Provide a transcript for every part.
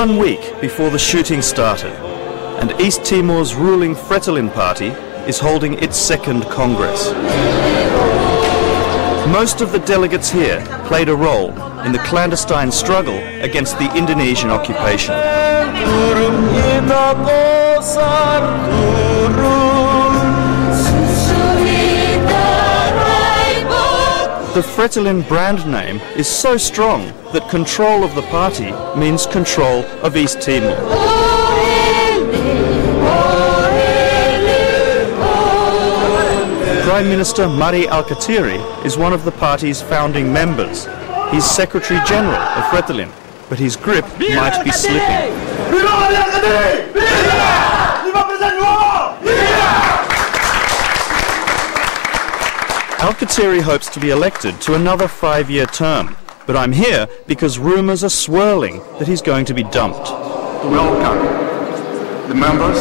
1 week before the shooting started, and East Timor's ruling Fretilin party is holding its second Congress. Most of the delegates here played a role in the clandestine struggle against the Indonesian occupation. The Fretilin brand name is so strong that control of the party means control of East Timor. Prime Minister Mari Alkatiri is one of the party's founding members. He's Secretary General of Fretilin, but his grip might be slipping. Alkatiri hopes to be elected to another 5-year term, but I'm here because rumours are swirling that he's going to be dumped. To welcome the members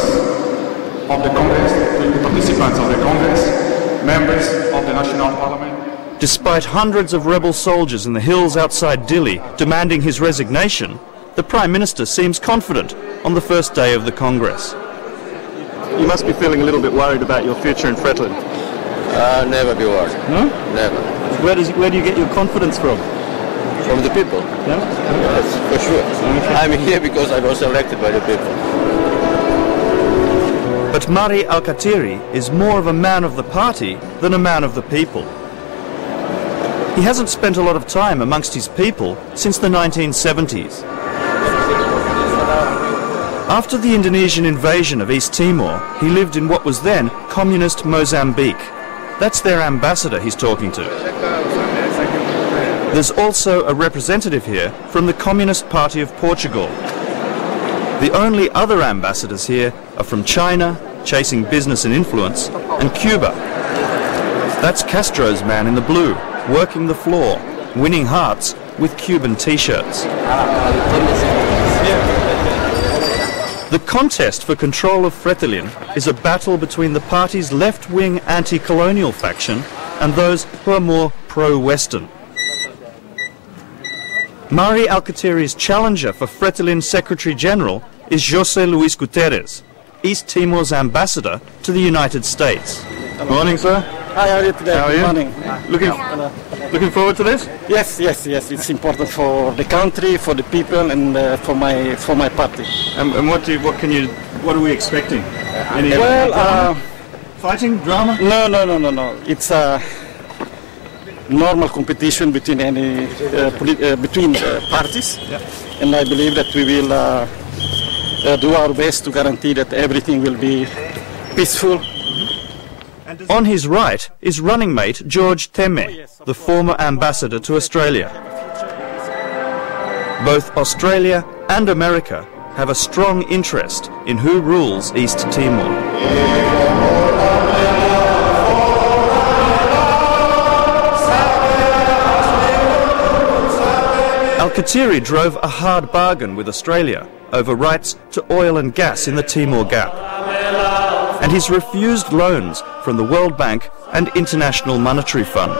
of the Congress, the participants of the Congress, members of the National Parliament. Despite hundreds of rebel soldiers in the hills outside Dili demanding his resignation, the Prime Minister seems confident on the first day of the Congress. You must be feeling a little bit worried about your future in Fretilin. Never be worried. No? Never. Where do you get your confidence from? From the people. Yeah? Yes, for sure. Okay. I'm here because I was elected by the people. But Mari Alkatiri is more of a man of the party than a man of the people. He hasn't spent a lot of time amongst his people since the 1970s. After the Indonesian invasion of East Timor, he lived in what was then communist Mozambique. That's their ambassador he's talking to. There's also a representative here from the Communist Party of Portugal. The only other ambassadors here are from China, chasing business and influence, and Cuba. That's Castro's man in the blue, working the floor, winning hearts with Cuban T-shirts. The contest for control of Fretilin is a battle between the party's left-wing anti-colonial faction and those who are more pro-Western. Mari Alkatiri's challenger for Fretilin Secretary General is José Luis Guterres, East Timor's ambassador to the United States. Morning, sir. Hi, how are you today? How are you? Good morning. Looking forward to this? Yes. It's important for the country, for the people, and for my party. And what are we expecting? Any fighting, drama? No. It's a normal competition between parties, yeah. And I believe that we will do our best to guarantee that everything will be peaceful. On his right is running mate George Teme, the former ambassador to Australia. Both Australia and America have a strong interest in who rules East Timor. Alkatiri drove a hard bargain with Australia over rights to oil and gas in the Timor Gap, and he's refused loans from the World Bank and International Monetary Fund.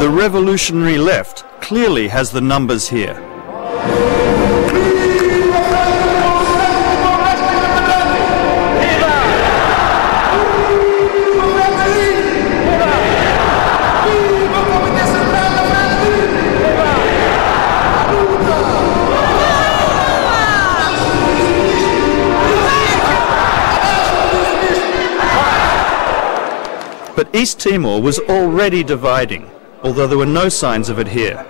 The revolutionary left clearly has the numbers here. But East Timor was already dividing, although there were no signs of it here.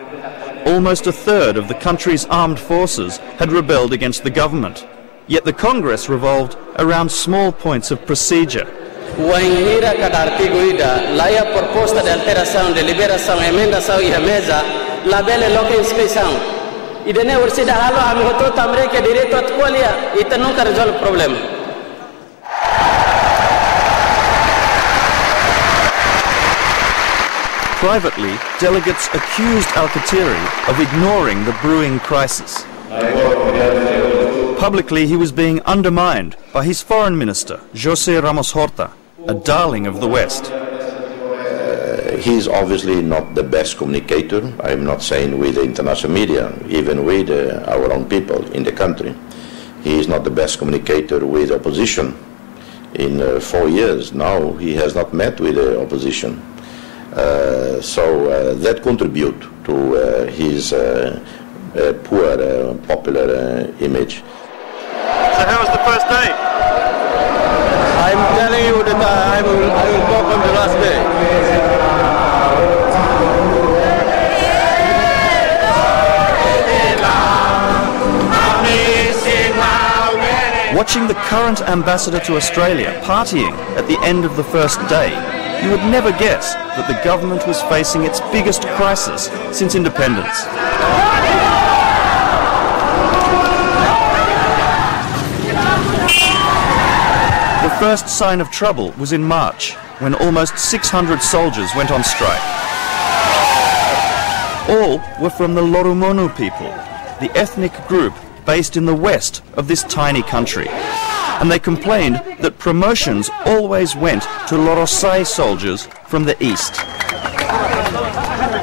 Almost a third of the country's armed forces had rebelled against the government, yet the Congress revolved around small points of procedure. Privately, delegates accused Alkatiri of ignoring the brewing crisis. Publicly, he was being undermined by his foreign minister, José Ramos Horta, a darling of the West. He is obviously not the best communicator. I'm not saying with the international media, even with our own people in the country. He is not the best communicator with opposition. In 4 years now, he has not met with the opposition. So that contribute to his poor popular image. So how was the first day? I'm telling you that I will talk on the last day. Watching the current ambassador to Australia partying at the end of the first day, you would never guess that the government was facing its biggest crisis since independence. The first sign of trouble was in March, when almost 600 soldiers went on strike. All were from the Loromonu people, the ethnic group based in the west of this tiny country. And they complained that promotions always went to Lorosai soldiers from the east.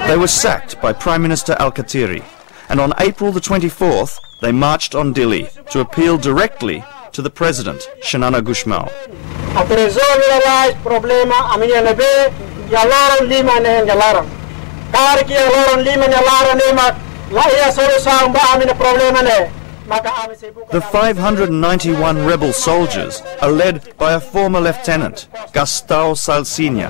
They were sacked by Prime Minister Alkatiri, and on April the 24th, they marched on Dili to appeal directly to the president, Xanana Gusmão. The 591 rebel soldiers are led by a former lieutenant, Gastão Salsinha.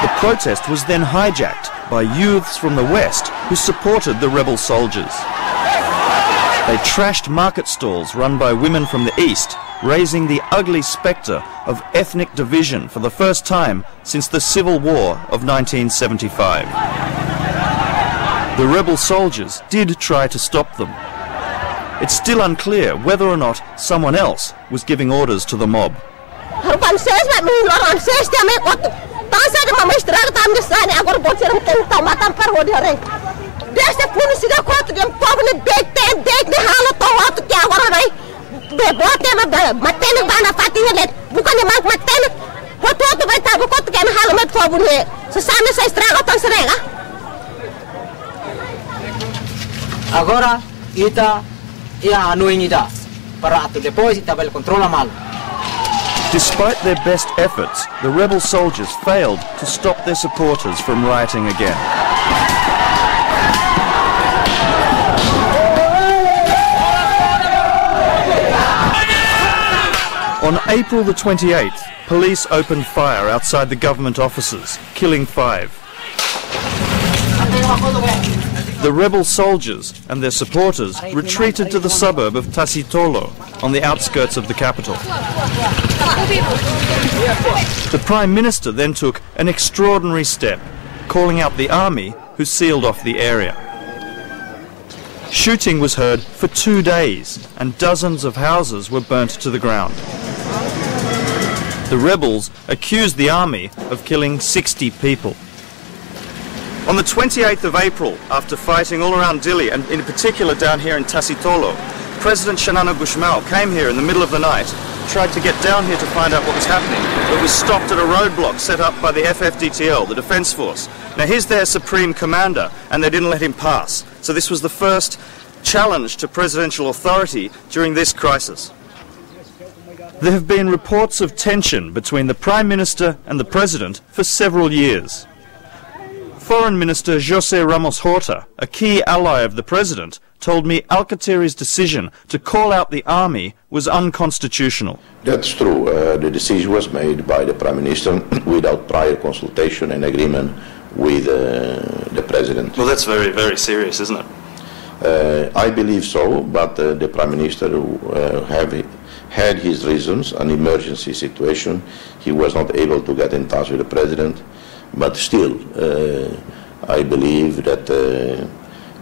The protest was then hijacked by youths from the west who supported the rebel soldiers. They trashed market stalls run by women from the east, raising the ugly spectre of ethnic division for the first time since the Civil War of 1975. The rebel soldiers did try to stop them. It's still unclear whether or not someone else was giving orders to the mob. Agora ita ia anuing ita para atu depois ita vai controla mal. Despite their best efforts, the rebel soldiers failed to stop their supporters from rioting again. On April the 28th, police opened fire outside the government offices, killing 5. The rebel soldiers and their supporters retreated to the suburb of Tasitolo, on the outskirts of the capital. The Prime Minister then took an extraordinary step, calling out the army, who sealed off the area. Shooting was heard for 2 days, and dozens of houses were burnt to the ground. The rebels accused the army of killing 60 people. On the 28th of April, after fighting all around Dili, and in particular down here in Tasitolo, President Xanana Gusmão came here in the middle of the night, tried to get down here to find out what was happening, but was stopped at a roadblock set up by the FFDTL, the Defence Force. Now he's their supreme commander, and they didn't let him pass. So this was the first challenge to presidential authority during this crisis. There have been reports of tension between the Prime Minister and the President for several years. Foreign Minister José Ramos Horta, a key ally of the President, told me Alkatiri's decision to call out the army was unconstitutional. That's true. The decision was made by the Prime Minister without prior consultation and agreement with the President. Well, that's very, very serious, isn't it? I believe so, but the Prime Minister had his reasons, an emergency situation. He was not able to get in touch with the President, but still, I believe that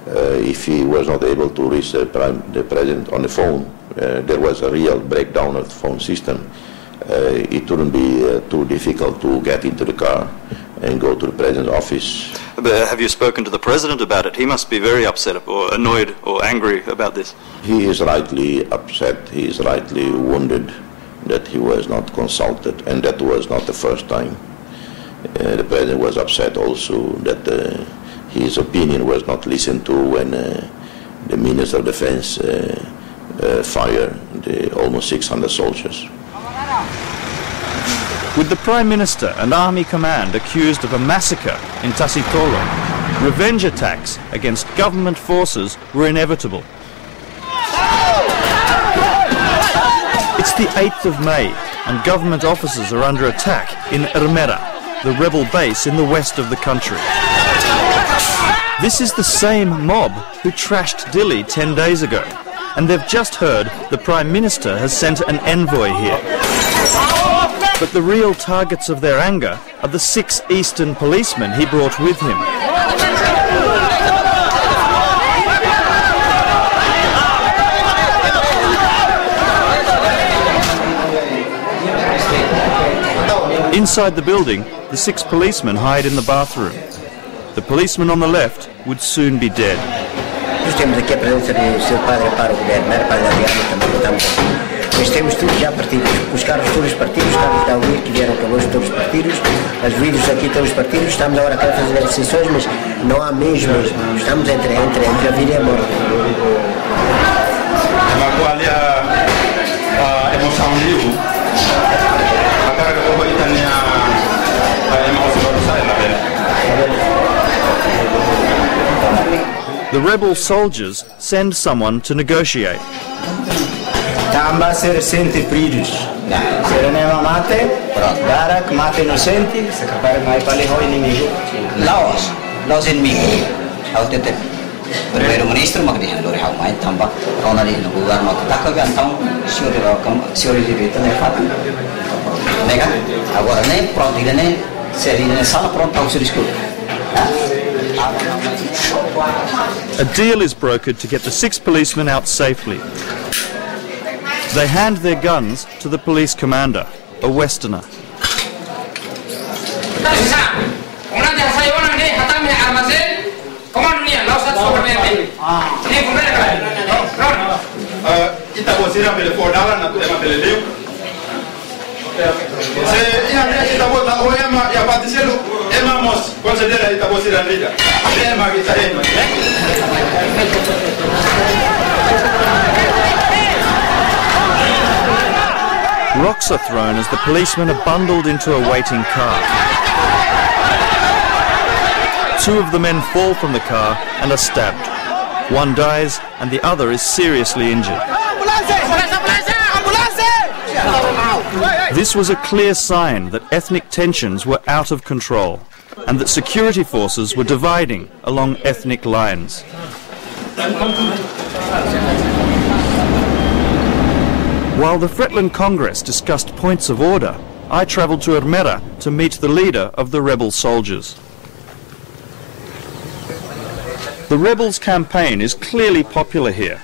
if he was not able to reach the President on the phone, there was a real breakdown of the phone system. it wouldn't be too difficult to get into the car and go to the president's office. But have you spoken to the president about it? He must be very upset or annoyed or angry about this. He is rightly upset, he is rightly wounded that he was not consulted, and that was not the first time. The president was upset also that his opinion was not listened to when the Minister of Defense fired almost 600 soldiers. With the Prime Minister and Army Command accused of a massacre in Tasitolo, revenge attacks against government forces were inevitable. It's the 8th of May and government officers are under attack in Ermera, the rebel base in the west of the country. This is the same mob who trashed Dili 10 days ago, and they've just heard the Prime Minister has sent an envoy here. But the real targets of their anger are the 6 Eastern policemen he brought with him. Inside the building, the 6 policemen hide in the bathroom. The policeman on the left would soon be dead. Nós temos aqui a presença do seu padre pároco de Ermera, padre Adriano, também estamos aqui. Nós temos tudo já partidos, os carros todos partidos, os carros da UIR que vieram connosco todos partidos, as vídeos aqui todos partidos, estamos agora aqui a fazer negociações, mas não há mesmo, estamos entre a vida e a morte. The rebel soldiers send someone to negotiate. Tamba ser sente feridos. Serenema mate, Darak mate inocente, se capare mai pale ho inimigo. Los inimigos. Autete. Primeiro-ministro magdihan lori hau mai tamba ronali no governo taka gantão senhor de vita ne fatan. Nega agora ne pronto ne serine sala pronto ao ser escuro. A deal is brokered to get the 6 policemen out safely. They hand their guns to the police commander, a Westerner. Rocks are thrown as the policemen are bundled into a waiting car. 2 of the men fall from the car and are stabbed. One dies and the other is seriously injured. This was a clear sign that ethnic tensions were out of control and that security forces were dividing along ethnic lines. While the Fretilin Congress discussed points of order, I travelled to Ermera to meet the leader of the rebel soldiers. The rebels' campaign is clearly popular here.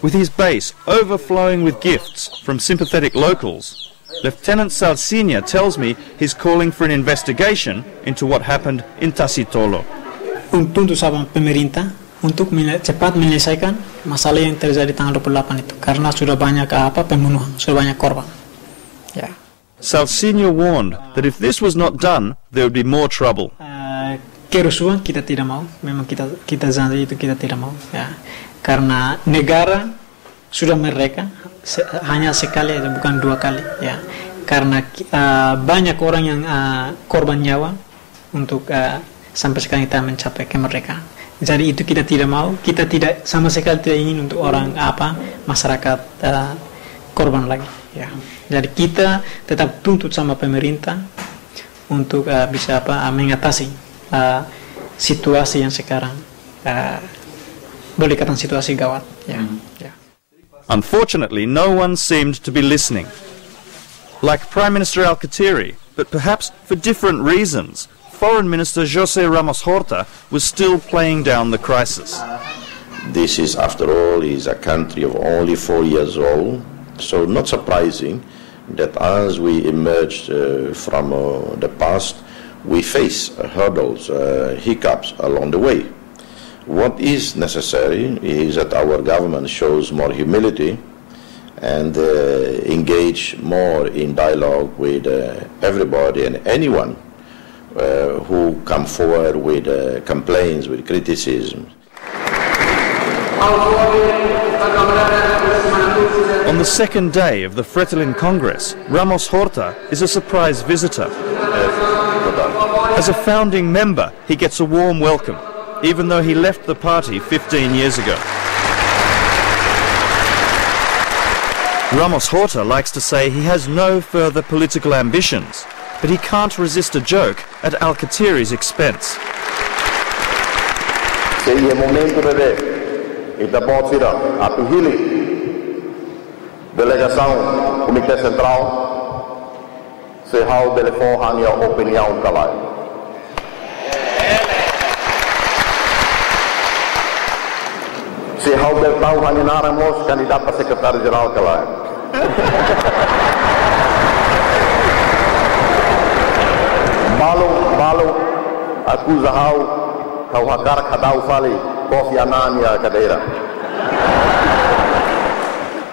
With his base overflowing with gifts from sympathetic locals, Lieutenant Salsinha tells me he's calling for an investigation into what happened in Tasitolo. Untuk sama pemerintah untuk cepat menyelesaikan masalah yang terjadi tanggal 28 itu karena sudah banyak pembunuhan, sudah banyak korban. Ya. Salsinha warned that if this was not done, there would be more trouble. Kerusuhan kita tidak mau, memang kita janji itu kita tidak mau, ya. Karena negara sudah mereka hanya sekali aja, bukan 2 kali, ya. Karena banyak orang yang korban nyawa untuk sampai sekarang kita mencapai kemerdekaan. Jadi itu kita tidak mau, kita tidak sama sekali tidak ingin untuk orang masyarakat korban lagi, ya. Jadi kita tetap tuntut sama pemerintah untuk bisa mengatasi situasi yang sekarang boleh katakan situasi gawat, ya. Ya. Unfortunately, no one seemed to be listening. Like Prime Minister Alkatiri, but perhaps for different reasons, Foreign Minister José Ramos Horta was still playing down the crisis. This is, after all, is a country of only 4 years old, so not surprising that as we emerge from the past, we face hurdles, hiccups along the way. What is necessary is that our government shows more humility and engage more in dialogue with everybody and anyone who come forward with complaints, with criticism. On the second day of the Fretilin Congress, Ramos Horta is a surprise visitor. As a founding member, he gets a warm welcome, even though he left the party 15 years ago. Ramos Horta likes to say he has no further political ambitions, but he can't resist a joke at Alkatiri's expense. Delegação Comitê Central, se hau telefon hanya opinião kalai. Se hau beltau hanya naramos kandidat para sekretariat-geral kalai. Balu acusa hau kau hakar kadau fali Kofi Annan ya cadeira.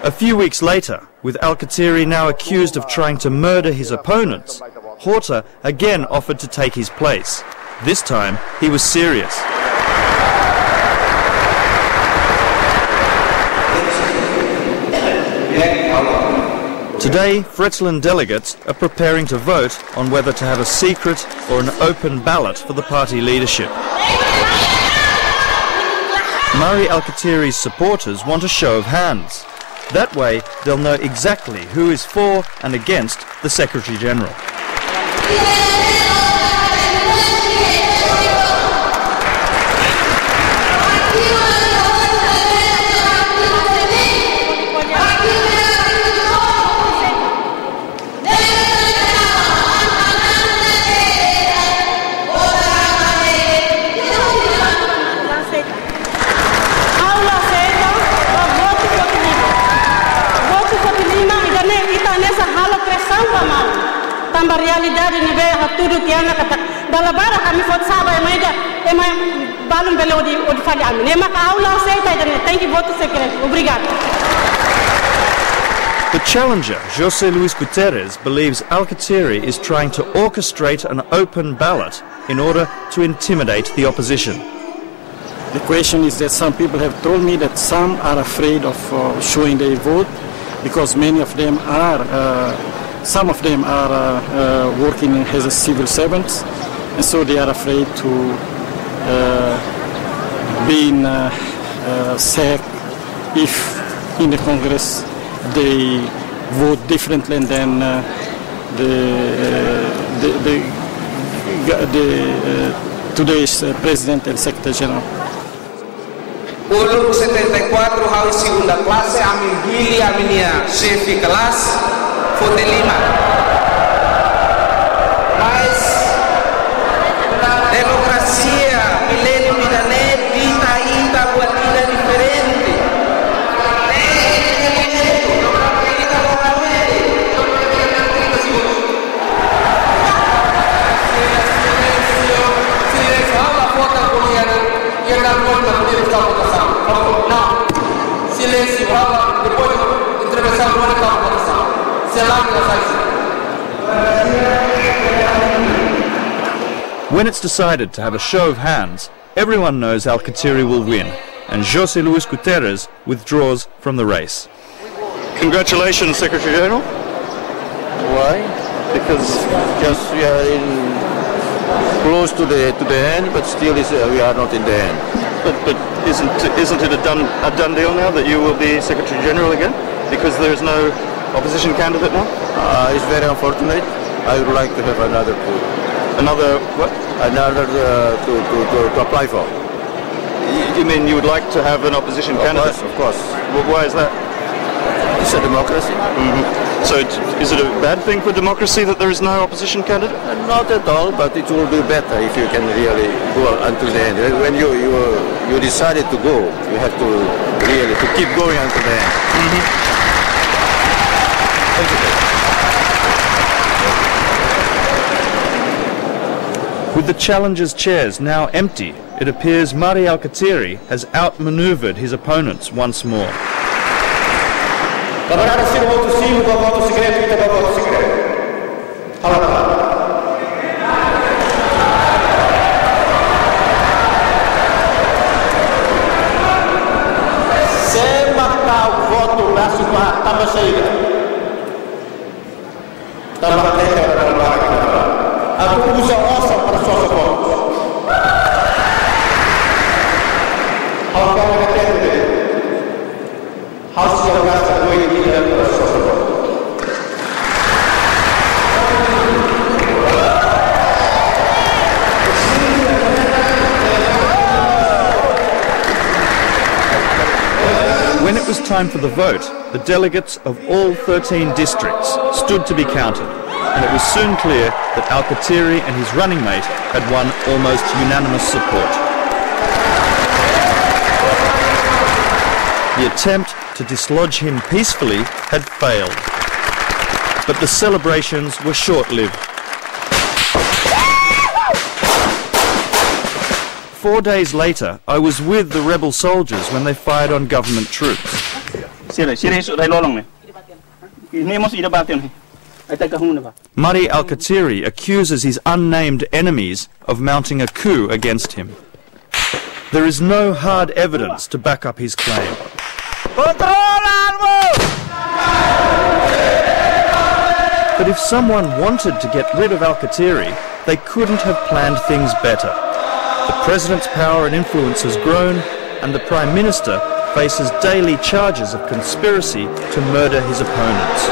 A few weeks later, with Alkatiri now accused of trying to murder his opponents, Horta again offered to take his place. This time, he was serious. Today, Fretilin delegates are preparing to vote on whether to have a secret or an open ballot for the party leadership. Mari Alkatiri's supporters want a show of hands. That way, they'll know exactly who is for and against the Secretary-General. Tambah realidade ni veio tudo que anda kata dalabara kami voto saba ema balum belo odi fali ami ema aula aceita idane thank you voto secreto obrigado. The challenger, José Luis Guterres, believes Alkatiri is trying to orchestrate an open ballot in order to intimidate the opposition. The question is that some people have told me that some are afraid of showing their vote because many of them are some of them are working as a civil servants, and so they are afraid to being sacked if in the Congress they vote differently than today's President and Secretary General. O número 74, hau segunda classe, a Dili, a minha chefe classe, Fretilin. Mas democracia, milênio midané, vida ainda guatina diferente. Silêncio, a foto colhida e a carta poder estar votação. Não, silêncio, depois de intervenção não é para votação. When it's decided to have a show of hands, everyone knows Alkatiri will win, and José Luis Guterres withdraws from the race. Congratulations, Secretary General. Why? Because just we are close to the end, but still we are not in the end. But isn't it a done deal now that you will be Secretary General again? Because there is no opposition candidate now? It's very unfortunate. I would like to have another Another what? Another to apply for. You mean you would like to have an opposition candidate? Of course. Well, why is that? It's a democracy. Mm-hmm. So is it a bad thing for democracy that there is no opposition candidate? Not at all, but it will be better if you can really go until the end. When you decided to go, you have to really keep going until the end. Mm-hmm. Thank you. With the challengers' chairs now empty, it appears Mari Alkatiri has outmaneuvered his opponents once more. When it was time for the vote, the delegates of all 13 districts stood to be counted, and it was soon clear that Alkatiri and his running mate had won almost unanimous support. The attempt to dislodge him peacefully had failed, but the celebrations were short-lived. 4 days later, I was with the rebel soldiers when they fired on government troops. Mari Alkatiri accuses his unnamed enemies of mounting a coup against him. There is no hard evidence to back up his claim. But if someone wanted to get rid of Alkatiri, they couldn't have planned things better. The president's power and influence has grown, and the Prime Minister faces daily charges of conspiracy to murder his opponents.